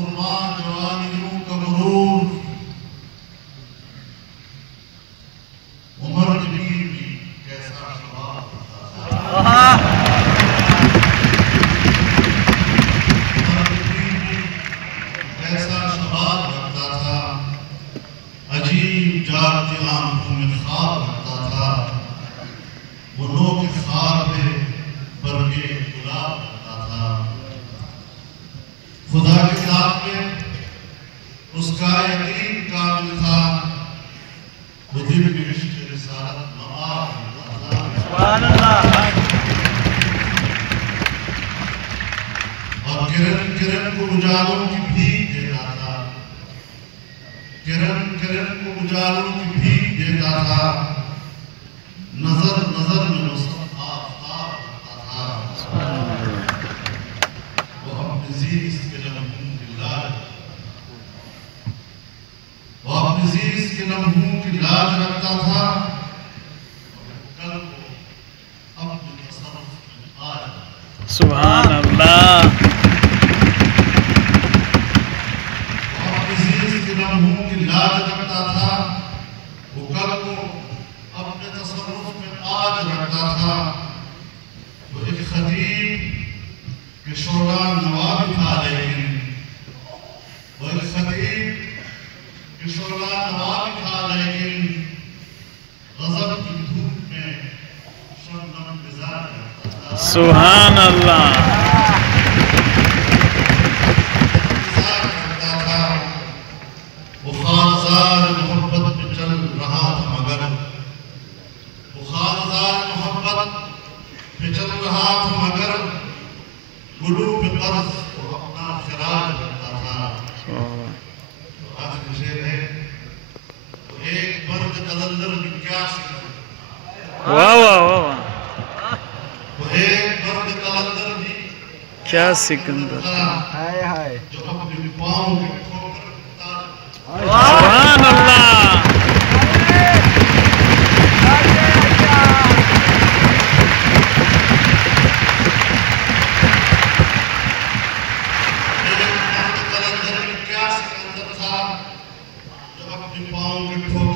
قربان جوانیوں کا غرور، عمر جبیر بھی کیسا شباب ہوتا تھا، عمر جبیر بھی کیسا شباب رکھتا تھا، عجیب جاگتی آنکھوں میں خواب رکھتا تھا، وہ نو کے خار پہ برگے گلاب رکھتا تھا، خدا کے ذات میں اس کا یقین کامل تھا، وہ دل میں عشق رسالت معاف ہوتا تھا، سبحان اللہ، اور کرن کرن کو اجالوں کی بھیک دیتا تھا، کرن کرن کو اجالوں کی بھیک دیتا تھا، نظر نظر میں نصرت آفتاب رکھتا تھا، وہ اپنے زیرس کے لمحوں کی لاج، وہ اپنے زیرس کے لمحوں کی لاج رکھتا تھا، کل کو اپنے تصرف میں آ جاتا، سبحان اللہ، وہ اپنے زیرس کے لمحوں کی لاج رکھتا تھا، وہ کل کو اپنے تصرف میں آج رکھتا تھا، وہ ایک خطیب کہ شعراء نوا بھی تھا، لیکن وہ ایک خطیب کہ شعراء نوا بھی تھا، لیکن غضب کی دھوپ میں شبنم مزاج رکھتا تھا، سبحان اللہ، مزاج رکھتا تھا، وہ خارزار محبت میں چل رہا تھا، مگر وہ خارزار محبت میں چل رہا تھا، مگر قلوب قرض وہ اپنا خراج رکھتا تھا، آخر شعر ہے، وہ ایک برد قلندر میں کیا سکتا، واہ واہ واہ، وہ ایک برد قلندر بھی کیا سکندر، جو اپنے پاؤں کے ٹھوکر اتار، سبحان اللہ، ایک برد قلندر میں کیا سکندر تھا، جو اپنے پاؤں کے ٹھوکر